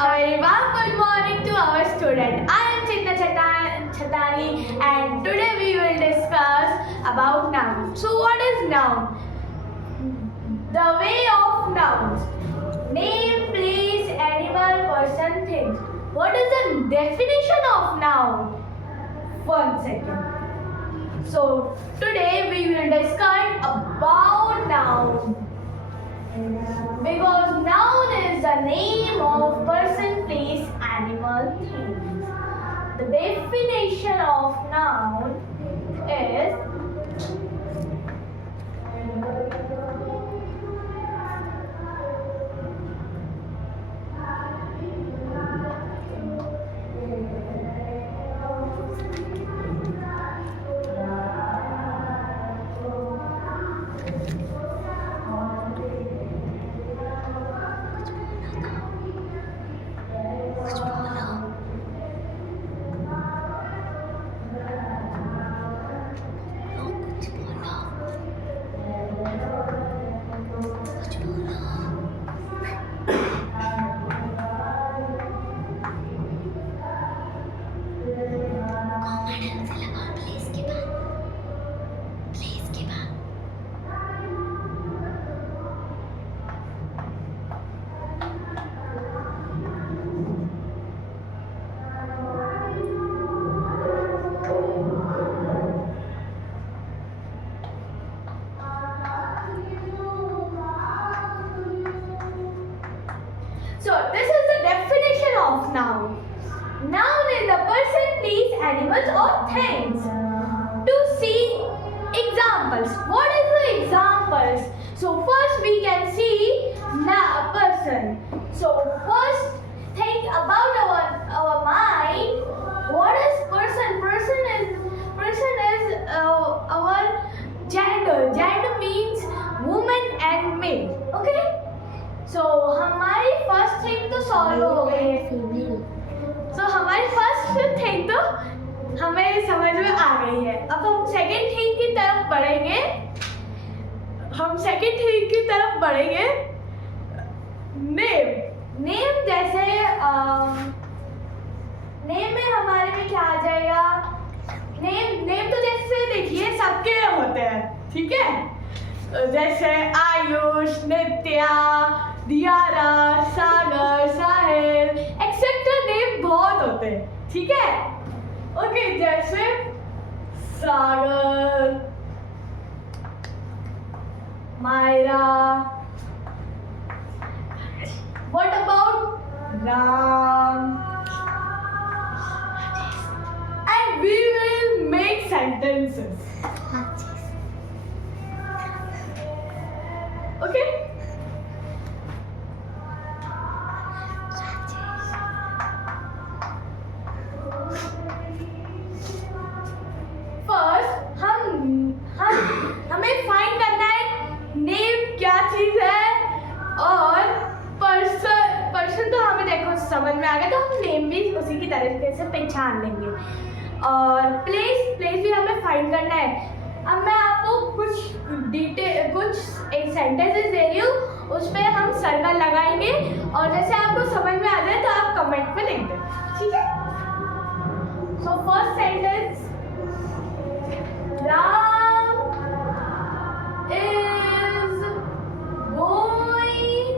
A very warm good morning to our student. I am Chitna Chatani and today we will discuss about nouns. So what is noun? The way of nouns. Name, place, animal, person, things. What is the definition of noun? 1 second. So today we will discuss about noun. Because noun is the name of person, place, animal, things. The definition of noun is noun. Noun is the person, place, animals or things. To see examples. What is the examples? So first we can see a person. So first think about our mind. What is person? Person is our gender. Gender means woman and male. Okay? So हमारी first thing तो solve हो गई है. सो हमारी first thing तो हमें समझ में आ गई है. अब हम सेकंड थिंग की तरफ बढ़ेंगे. नेम जैसे नेम में हमारे में क्या आ जाएगा. नेम तो जैसे देखिए सबके होते हैं. ठीक है. जैसे आयुष, नित्या, दियारा, सागर, साहिल एक्सेट्रा नेम बहुत होते हैं. ठीक है. ओके. जैसे Sagar, Myra. What about Ram. And we will make sentences. Okay. हमें फाइंड करना है नेम क्या चीज है और पर्सन तो हमें देखो समझ में आ गया. तो हम नेम भी उसी की तरीके से पहचान लेंगे. और प्लेस भी हमें फाइंड करना है. अब मैं आपको कुछ एक सेंटेंसेस दे रही हूँ. उस पर हम सर्कल लगाएंगे और जैसे आपको समझ में आ जाए तो आप कमेंट में लिख दें. ठीक है. So first sentence. Ram is going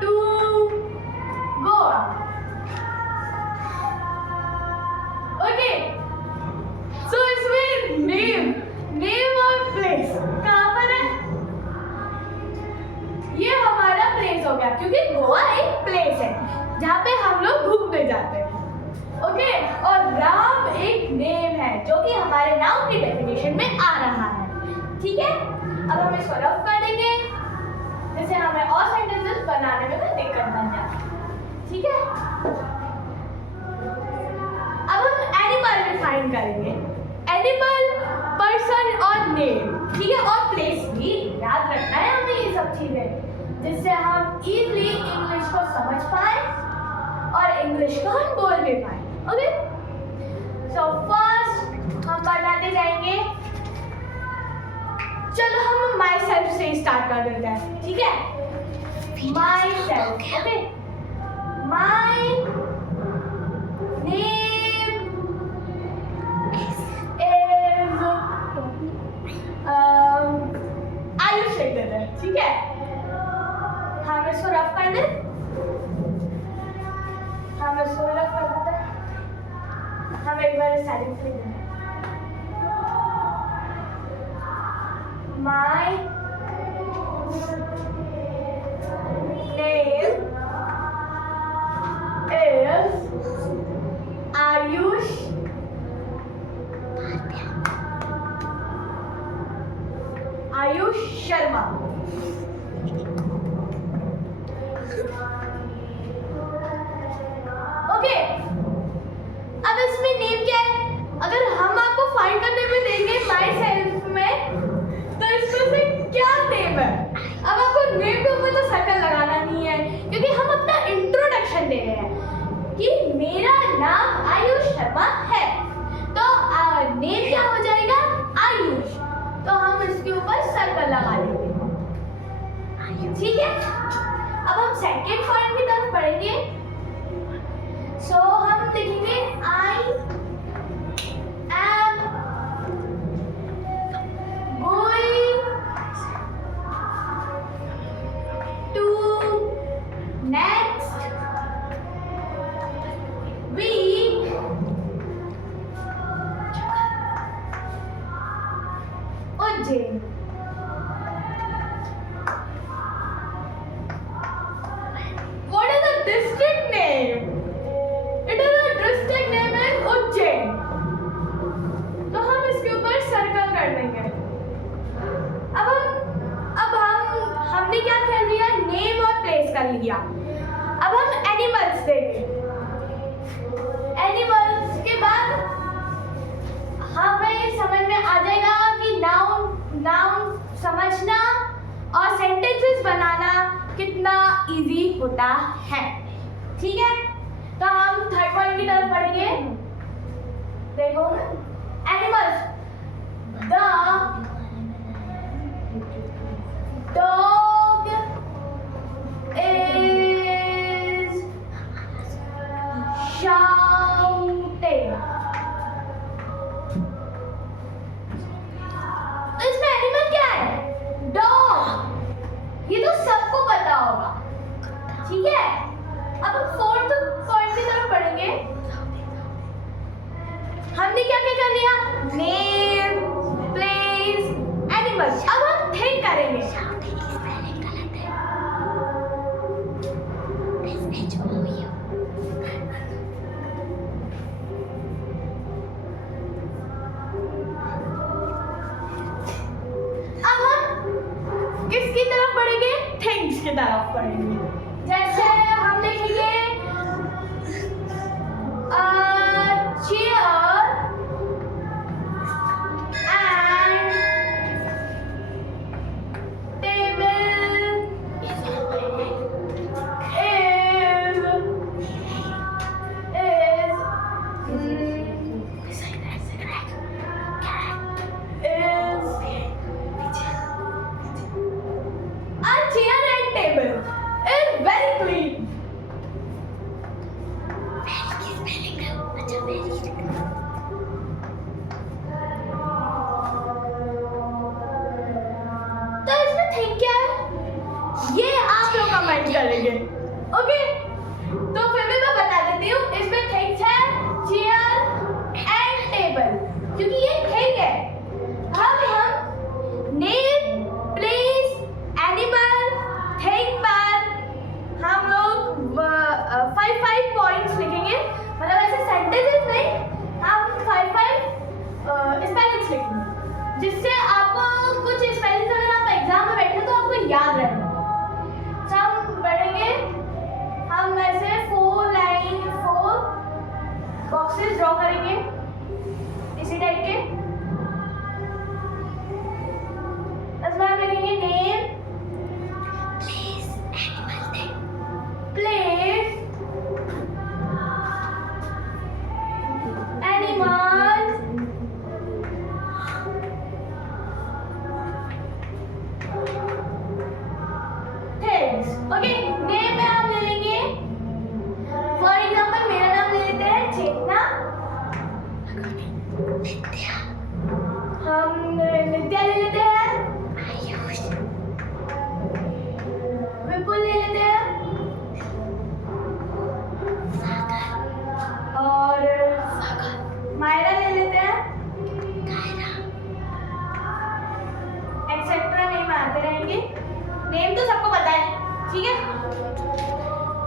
to Goa. Okay. So इसमें name और place कहाँ पर है. ये हमारा place हो गया क्योंकि गोवा एक place है जहाँ पे हम लोग घूमने जाते हैं. ओके. और राम एक नेम है जो कि हमारे नाउन की डेफिनेशन में आ रहा है. ठीक है. अब हम इसको रफ कर देंगे जिससे हमें और सेंटेंसेस बनाने में कोई दिक्कत बन जाए. ठीक है. अब हम एनिमल में फाइंड करेंगे. एनिमल, पर्सन और नेम. ठीक है. और प्लेस भी याद रखना है हमें ये सब चीजें जिससे हम इजीली इंग्लिश को समझ पाए और इंग्लिश को हम बोल भी पाए. ओके. सो फर्स्ट हम बनाते जाएंगे. चलो हम माई सेल्फ से स्टार्ट कर देते हैं. ठीक है. myself. Okay. My name is Ayush लिख देते हैं, ठीक है? हम इसको रफ कर दें। हम इसको रफ कर देते हैं। हम एक बार स्टार्टिंग से लिख दें। My name is Ayush Sharma. Okay, अब इसमें नेम क्या है? अगर हम आपको फाइंड करने में देंगे माई सेल्फ में, तो इसमें से क्या नेम है? अब आपको नेम के ऊपर तो सर्कल लगाना नहीं है, क्योंकि हम अपना इंट्रोडक्शन दे रहे हैं कि मेरा नाम आयुष शर्मा है। तो नेम क्या हो जाएगा? आयुष। तो हम इसके ऊपर सर्कल लगा लेंगे, ठीक है? अब हम सेकंड पॉइंट की तरफ पढ़ेंगे। सो हम लिखेंगे I am going to next week Ujjain. What is the district name? It is a district name is Ujjain. तो हम इसके ऊपर सर्कल कर देंगे। अब हमने क्या कर लिया? नेम और प्लेस कर लिया। अब हम एनिमल्स देंगे। एनिमल्स के बाद हमें समझ में आ जाएगा कि नाउन समझना और सेंटेंसेस बनाना कितना इजी होता है, ठीक है? तो हम थर्ड पॉइंट की तरफ पढ़ेंगे। देखो, animals, the dog is shouting. तो इसमें एनिमल क्या है? डॉग। ये तो सबको पता होगा, ठीक है? अब हम फोर्थ पॉइंट की तरफ पढ़ेंगे। हमने क्या क्या कर लिया? Name, place, animals. अब हम थिंक करेंगे। अब हम किसकी तरफ पढ़ेंगे? थिंग्स की तरफ पढ़ेंगे। जैसे हम लिखेंगे chair and table is very clean. तो इसमें थिंक क्या है? ये आप लोग कमेंट करेंगे, ओके? तो फिर भी मैं बता देती हूँ, इसमें थिंग्स है चेयर एंड टेबल, क्योंकि ये थिंग है। हम नेम, प्लेस, एनिमल, थिंग पर हम लोग 5 पॉइंट्स लिखेंगे। मतलब ऐसे सेंटेंसेस नहीं, हम 5 स्पेलिंग्स लिखेंगे, जिससे आपको कुछ स्पेलिंग्स अगर आप एग्जाम में बैठे तो आपको याद रहेगा। तो हम पढ़ेंगे, हम ऐसे 4 लाइन यस ओके नेम में आप ले लेंगे फॉर एग्जांपल मेरा नाम ले लेते हैं चेतना हम नित्या ले लेते हैं आयुष विपुल ले लेते हैं और मायरा ले लेते हैं एक्सेट्रा नेम आते रहेंगे नेम तो सबको पता है ठीक है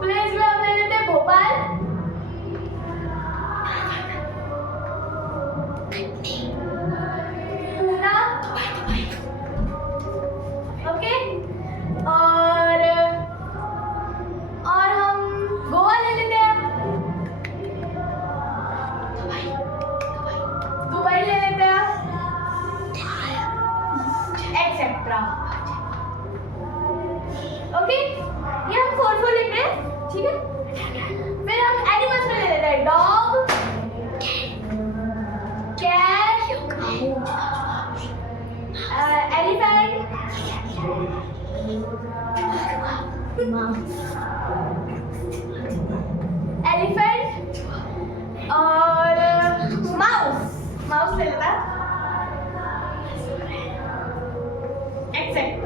प्लेस में हम ले लेते हैं भोपाल पूना ओके और हम गोवा ले लेते हैं दुबई ले लेते हैं एक्सेट्रा ओके ये हम 4 लिख रहे हैं ठीक है फिर हम एनिमल्स में ले लेते हैं डॉग कैट एलिफेंट एलिफेंट और माउस ले लेता है एक्सेप्ट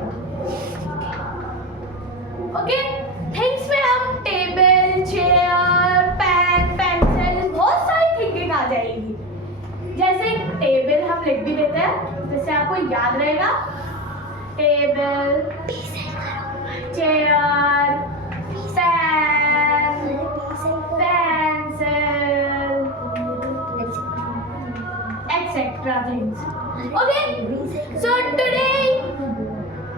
ओके थिंग्स में हम टेबल चेयर पेन पेंसिल बहुत सारी थिंकिंग आ जाएगी जैसे टेबल हम लिख भी देते हैं जिससे आपको याद रहेगा table chair pen pencil etcetera things okay so today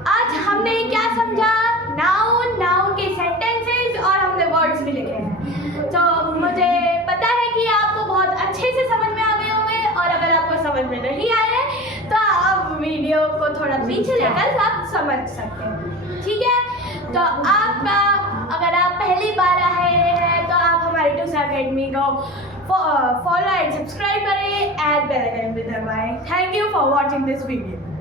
आज हमने क्या समझा नाउन के सेंटेंसेस और हमने वर्ड्स भी लिखे हैं तो मुझे पता है कि आपको बहुत अच्छे से समझ में आ गए होंगे और अगर आपको समझ में नहीं आए तो आप वीडियो को थोड़ा पीछे लेकर आप समझ सकते हैं ठीक है तो आपका अगर आप पहली बार आए हैं तो आप हमारे टूसा अकेडमी को फॉलो एंड सब्सक्राइब करें एंड बेल आइकन भी दबाएं thank you for watching this video